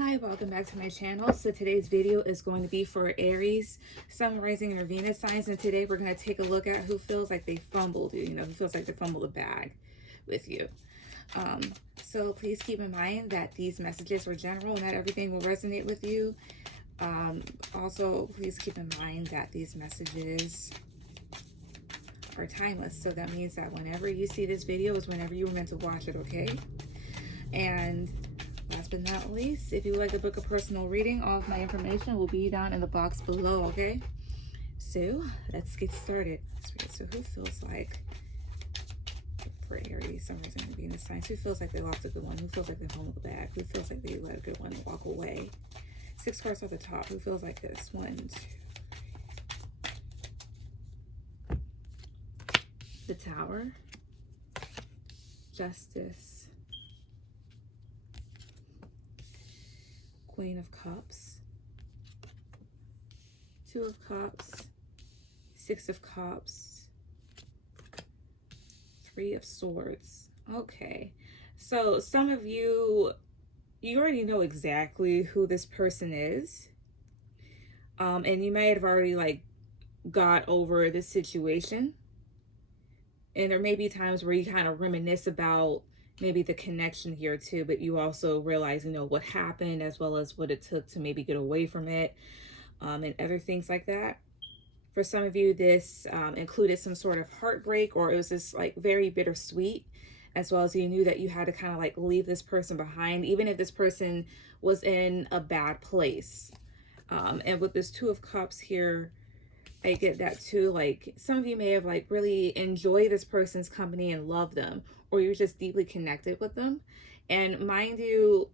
Hi, welcome back to my channel. So today's video is going to be for Aries, Sun, Rising, and Venus signs. And today we're going to take a look at who feels like they fumbled you, who feels like they fumbled a bag with you. So please keep in mind that these messages are general and not everything will resonate with you. Also, please keep in mind that these messages are timeless. So that means that whenever you see this video is whenever you were meant to watch it, okay? And last but not least, if you would like to book a personal reading, all of my information will be down in the box below, okay? So let's get started. So who feels like, for Aries, Sun, Rising, and Venus signs, who feels like they lost a good one? Who feels like they fumbled the bag? Who feels like they let a good one walk away? 6 cards off the top. Who feels like this? 1, 2, 3. The Tower. Justice. Queen of Cups. 2 of Cups. 6 of Cups. 3 of Swords. Okay. So some of you already know exactly who this person is. And you might have already got over this situation. And there may be times where you kind of reminisce about maybe the connection here too, but you also realize, what happened as well as what it took to maybe get away from it, and other things like that. For some of you, this included some sort of heartbreak, or it was just very bittersweet, as well as you knew that you had to kind of leave this person behind, even if this person was in a bad place. And with this 2 of Cups here, I get that too. Some of you may have really enjoyed this person's company and loved them, or you're just deeply connected with them. And mind you,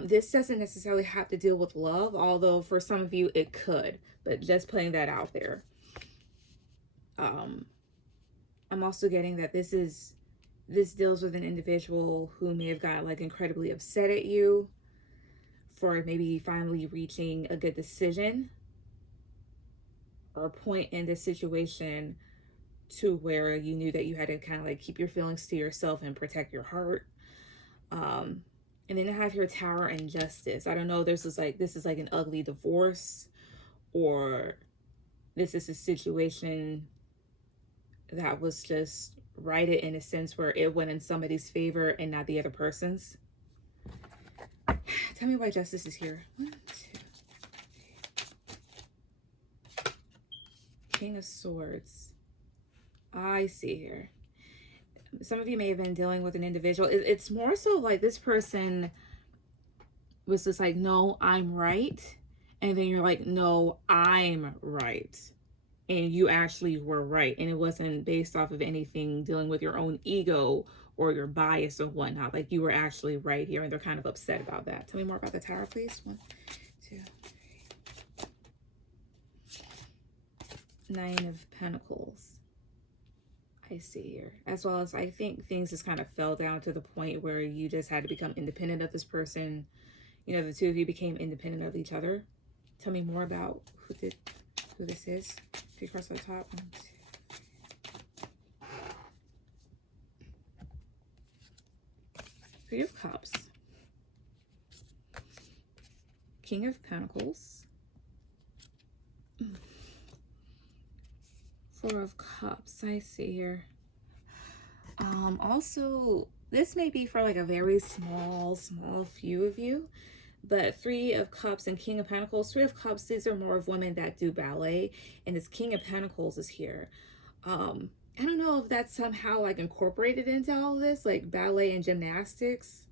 this doesn't necessarily have to deal with love, although for some of you it could, but just putting that out there. I'm also getting that this deals with an individual who may have gotten incredibly upset at you for maybe finally reaching a good decision or a point in this situation to where you knew that you had to kind of keep your feelings to yourself and protect your heart. And then you have your Tower and Justice. I don't know, this is an ugly divorce, or this is a situation that was just righted in a sense where it went in somebody's favor and not the other person's. Tell me why Justice is here. 1, 2, 3. King of Swords. I see here. Some of you may have been dealing with an individual. It's more so this person was just no, I'm right. And then you're no, I'm right. And you actually were right. And it wasn't based off of anything dealing with your own ego or your bias or whatnot. You were actually right here, and they're kind of upset about that. Tell me more about the Tower, please. 1, 2, 3. 9 of Pentacles. I see here. As well as I think things just kind of fell down to the point where you just had to become independent of this person. The 2 of you became independent of each other. Tell me more about who this is. 3 cards on the top. 1, 2. 3 of Cups. King of Pentacles. 4 of Cups. I see here. Also, this may be for a very small few of you, but 3 of Cups and King of Pentacles. 3 of Cups, these are more of women that do ballet, and this King of Pentacles is here. I don't know if that's somehow incorporated into all of this, ballet and gymnastics,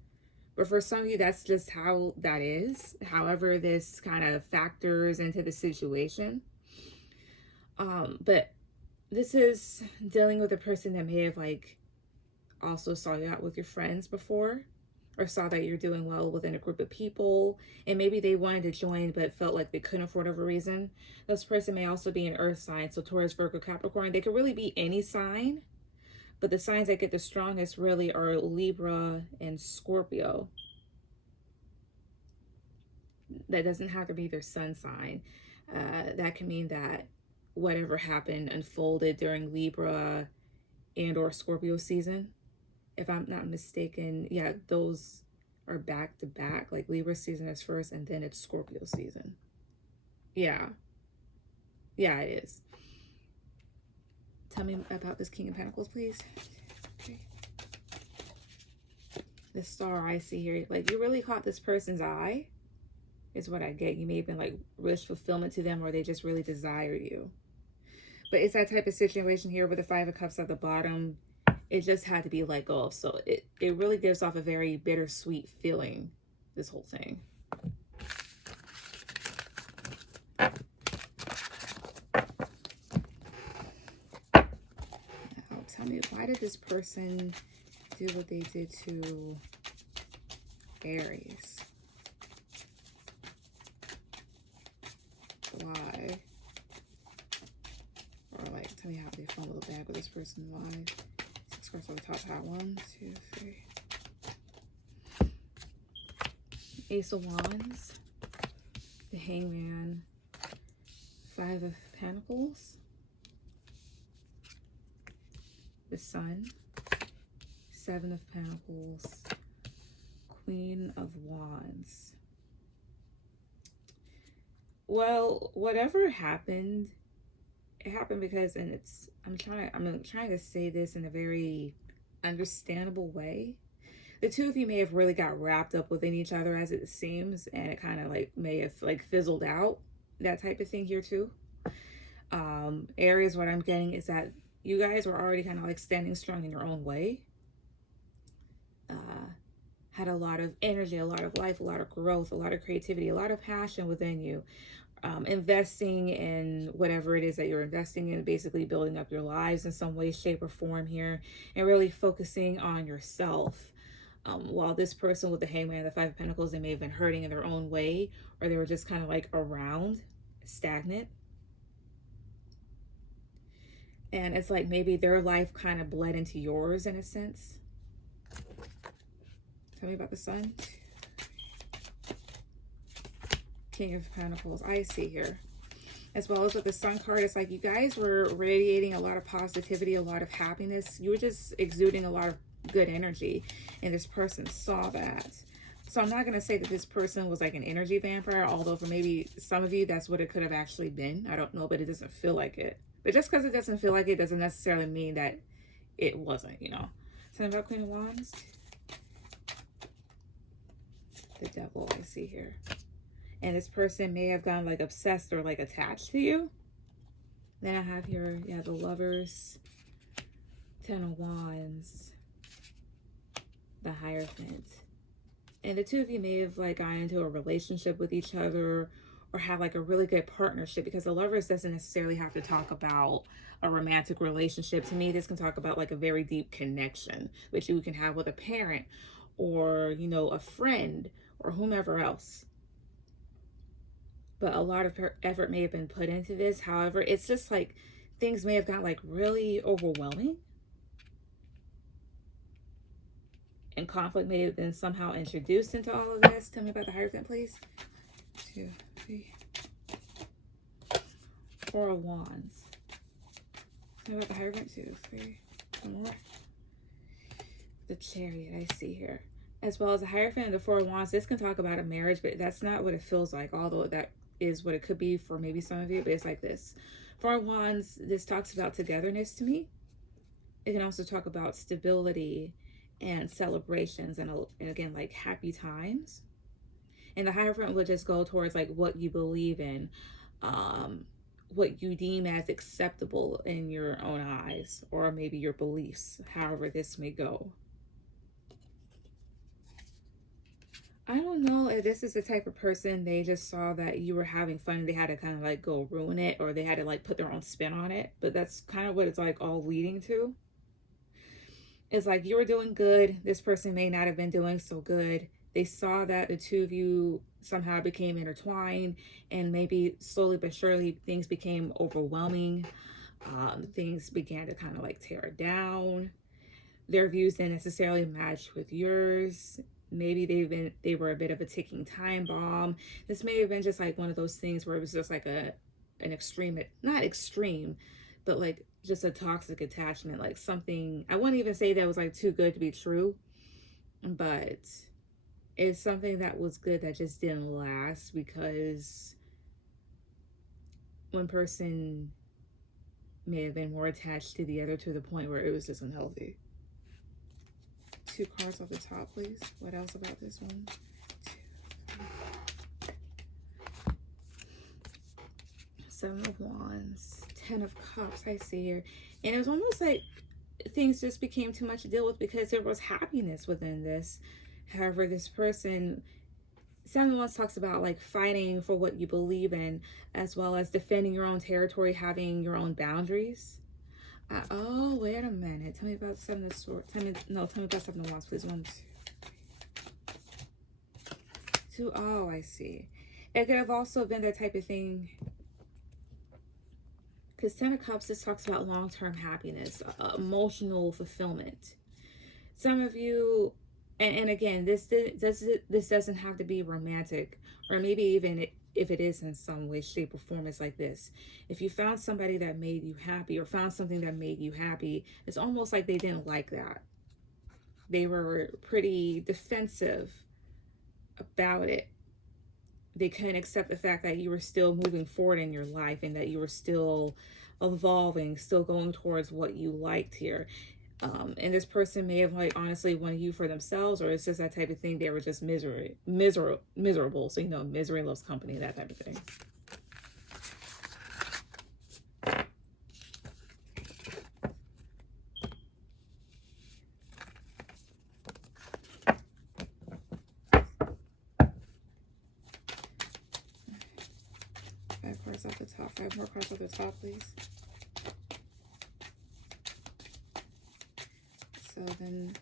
but for some of you, that's just how that is. However, this kind of factors into the situation. But this is dealing with a person that may have also saw you out with your friends before, or saw that you're doing well within a group of people, and maybe they wanted to join but felt like they couldn't for whatever reason. This person may also be an earth sign, so Taurus, Virgo, Capricorn. They could really be any sign, but the signs that get the strongest really are Libra and Scorpio. That doesn't have to be their sun sign. That can mean that whatever happened unfolded during Libra and or Scorpio season. If I'm not mistaken, yeah, those are back to back. Like Libra season is first and then it's Scorpio season. Yeah. Yeah, it is. Tell me about this King of Pentacles, please. Okay. The star I see here. Like, you really caught this person's eye, is what I get. You may have been like wish fulfillment to them, or they just really desire you. But it's that type of situation here with the Five of Cups at the bottom. It just had to be let go of. So it really gives off a very bittersweet feeling, this whole thing. Now, tell me, why did this person do what they did to Aries? Why? Or like, tell me how they fumble the bag with this person. Why? Six cards on the top hat. 1, 2, 3. Ace of Wands. The Hangman. Five of Pentacles. The Sun. Seven of Pentacles. Queen of Wands. Well, whatever happened, it happened because, and I'm trying to say this in a very understandable way. The two of you may have really got wrapped up within each other, as it seems, and it kind of like may have like fizzled out, that type of thing here too. Aries, what I'm getting is that you guys were already kind of like standing strong in your own way. Had a lot of energy, a lot of life, a lot of growth, a lot of creativity, a lot of passion within you. Investing in whatever it is that you're investing in, basically building up your lives in some way, shape, or form here, and really focusing on yourself. While this person with the Hangman and the Five of Pentacles, they may have been hurting in their own way, or they were just kind of like around, stagnant. And it's like maybe their life kind of bled into yours in a sense. Tell me about the Sun. King of Pentacles, I see here. As well as with the Sun card, it's like you guys were radiating a lot of positivity, a lot of happiness. You were just exuding a lot of good energy, and this person saw that. So I'm not going to say that this person was like an energy vampire, although for maybe some of you, that's what it could have actually been. I don't know, but it doesn't feel like it. But just because it doesn't feel like it doesn't necessarily mean that it wasn't, you know. Something about Queen of Wands. The Devil, I see here. And this person may have gotten like obsessed or like attached to you. Then I have here, yeah, the Lovers, Ten of Wands, the Hierophant. And the two of you may have like gotten into a relationship with each other, or have like a really good partnership, because the Lovers doesn't necessarily have to talk about a romantic relationship. To me, this can talk about like a very deep connection, which you can have with a parent, or, you know, a friend, or whomever else. But a lot of effort may have been put into this. However, it's just like things may have got like really overwhelming, and conflict may have been somehow introduced into all of this. Tell me about the Hierophant, please. 2, 3. Four of Wands. Tell me about the Hierophant. 2, 3. One more. The Chariot, I see here. As well as the Hierophant and the Four of Wands. This can talk about a marriage, but that's not what it feels like, although that is what it could be for maybe some of you. But it's like this. Four of Wands, this talks about togetherness to me. It can also talk about stability and celebrations, and again, like happy times. And the Hierophant would just go towards like what you believe in, what you deem as acceptable in your own eyes, or maybe your beliefs, however this may go. I don't know if this is the type of person, they just saw that you were having fun and they had to kind of like go ruin it, or they had to like put their own spin on it. But that's kind of what it's like all leading to. It's like you were doing good. This person may not have been doing so good. They saw that the two of you somehow became intertwined, and maybe slowly but surely things became overwhelming. Things began to kind of like tear down. Their views didn't necessarily match with yours. Maybe they were a bit of a ticking time bomb. This may have been just like one of those things where it was just like an extreme, not extreme, but like just a toxic attachment, like something, I wouldn't even say that was like too good to be true, but It's something that was good that just didn't last, because one person may have been more attached to the other to the point where it was just unhealthy. 2 cards off the top, please. What else about this one? 7 of Wands, 10 of Cups, I see here. And it was almost like things just became too much to deal with because there was happiness within this. However, this person, 7 of Wands talks about like fighting for what you believe in, as well as defending your own territory, having your own boundaries. Oh, wait a minute. Tell me about 7 of Swords. Tell me about 7 of Wands, please. 1, 2. 2. Oh, I see. It could have also been that type of thing, because 10 of Cups, this talks about long-term happiness, emotional fulfillment. Some of you, and again, this doesn't have to be romantic, or maybe even if it is in some way, shape, or form, it's like this. If you found somebody that made you happy, or found something that made you happy, it's almost like they didn't like that. They were pretty defensive about it. They couldn't accept the fact that you were still moving forward in your life, and that you were still evolving, still going towards what you liked here. And this person may have like honestly wanted you for themselves, or it's just that type of thing. They were just miserable. So, you know, misery loves company, that type of thing. Five cards off the top. 5 more cards off the top, please. So then,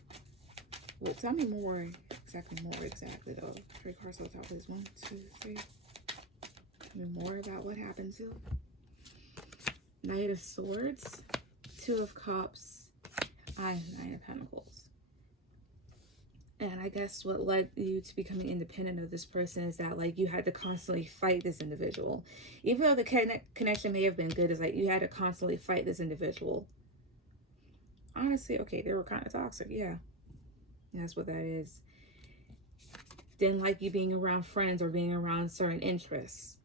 well, tell me more exactly though. 3 cards off the top, please. 1, 2, 3. Tell me more about what happened to. Knight of Swords, 2 of Cups, and 9 of Pentacles. And I guess what led you to becoming independent of this person is that, like, you had to constantly fight this individual. Even though the connection may have been good, it's like you had to constantly fight this individual. Honestly, okay, they were kind of toxic, yeah. That's what that is. Didn't like you being around friends or being around certain interests.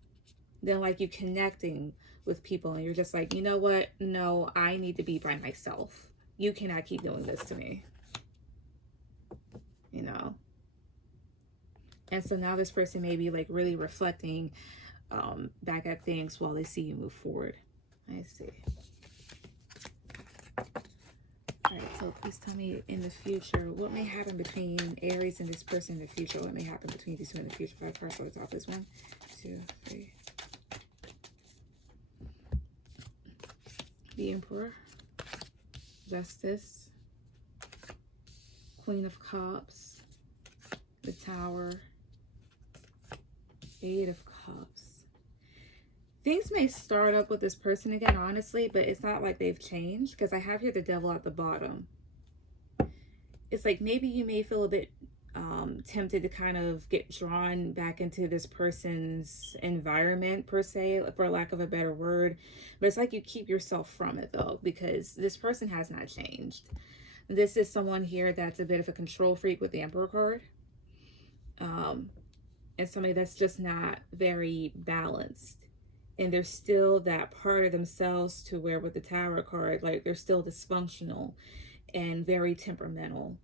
Didn't like you connecting with people, and you're just like, you know what? No, I need to be by myself. You cannot keep doing this to me. You know? And so now this person may be like really reflecting back at things while they see you move forward. I see. All right, so please tell me in the future, what may happen between Aries and this person in the future? What may happen between these two in the future? 5 cards on the top is 1, 2, 3. The Emperor, Justice, Queen of Cups, the Tower, 8 of Cups. Things may start up with this person again, honestly, but it's not like they've changed, because I have here the Devil at the bottom. It's like maybe you may feel a bit tempted to kind of get drawn back into this person's environment, per se, for lack of a better word. But it's like you keep yourself from it, though, because this person has not changed. This is someone here that's a bit of a control freak with the Emperor card. And somebody that's just not very balanced. And there's still that part of themselves to where with the Tower card, like they're still dysfunctional and very temperamental.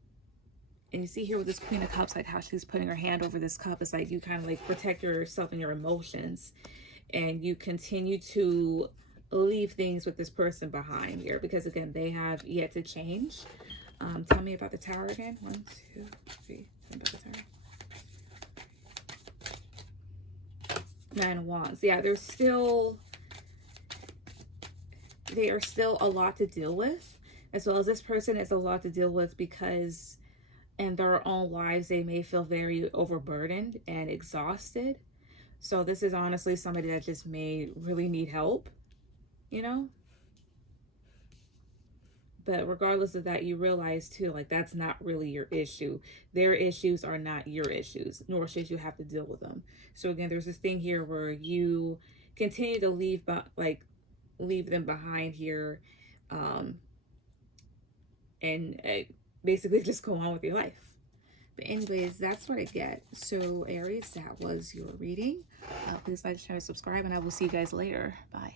And you see here with this Queen of Cups, like how she's putting her hand over this cup. It's like you kind of like protect yourself and your emotions. And you continue to leave things with this person behind here. Because again, they have yet to change. Tell me about the Tower again. 1, 2, 3. Tell me about the Tower. 9 of Wands. Yeah, they are still a lot to deal with, as well as this person is a lot to deal with, because in their own lives they may feel very overburdened and exhausted. So this is honestly somebody that just may really need help, you know. But regardless of that, you realize too, like, that's not really your issue. Their issues are not your issues, nor should you have to deal with them. So again, there's this thing here where you continue to leave them behind here, and basically just go on with your life. But anyways, that's what I get. So Aries, that was your reading. Please like, share, subscribe, and I will see you guys later. Bye.